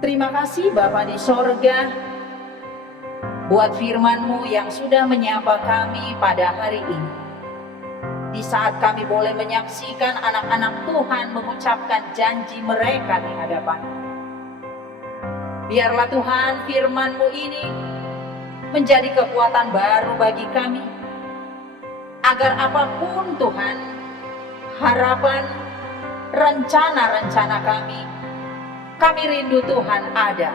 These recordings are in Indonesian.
Terima kasih Bapa di sorga, buat firman-Mu yang sudah menyapa kami pada hari ini. Di saat kami boleh menyaksikan anak-anak Tuhan mengucapkan janji mereka di hadapan-Mu. Biarlah Tuhan firman-Mu ini menjadi kekuatan baru bagi kami, agar apapun Tuhan, harapan, rencana-rencana kami rindu Tuhan ada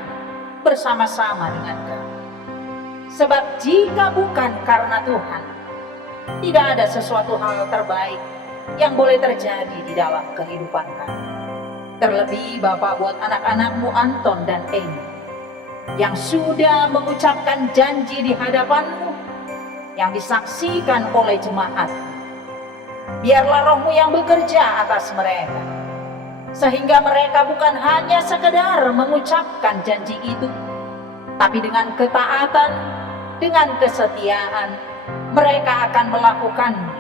bersama-sama dengan kami. Sebab jika bukan karena Tuhan, tidak ada sesuatu hal terbaik yang boleh terjadi di dalam kehidupan kami. Terlebih Bapak buat anak-anak-Mu Anton dan Eni, yang sudah mengucapkan janji di hadapan-Mu, yang disaksikan oleh jemaat. Biarlah Roh-Mu yang bekerja atas mereka, sehingga mereka bukan hanya sekedar mengucapkan janji itu, tapi dengan ketaatan, dengan kesetiaan, mereka akan melakukannya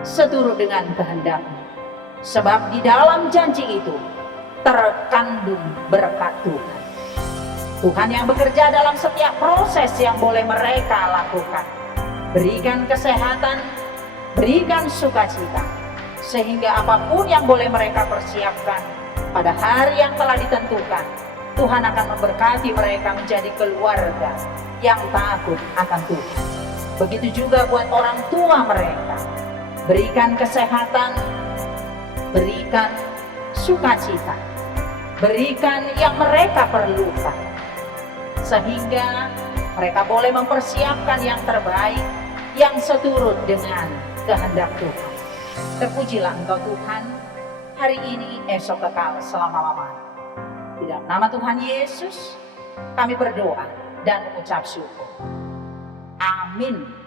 seturut dengan kehendak-Mu. Sebab di dalam janji itu terkandung berkat Tuhan. Tuhan yang bekerja dalam setiap proses yang boleh mereka lakukan. Berikan kesehatan, berikan sukacita, sehingga apapun yang boleh mereka persiapkan pada hari yang telah ditentukan, Tuhan akan memberkati mereka menjadi keluarga yang takut akan Tuhan. Begitu juga buat orang tua mereka. Berikan kesehatan, berikan sukacita, berikan yang mereka perlukan, sehingga mereka boleh mempersiapkan yang terbaik, yang seturut dengan kehendak Tuhan. Terpujilah Engkau Tuhan, hari ini, esok kekal selama-lamanya. Di dalam nama Tuhan Yesus, kami berdoa dan mengucap syukur. Amin.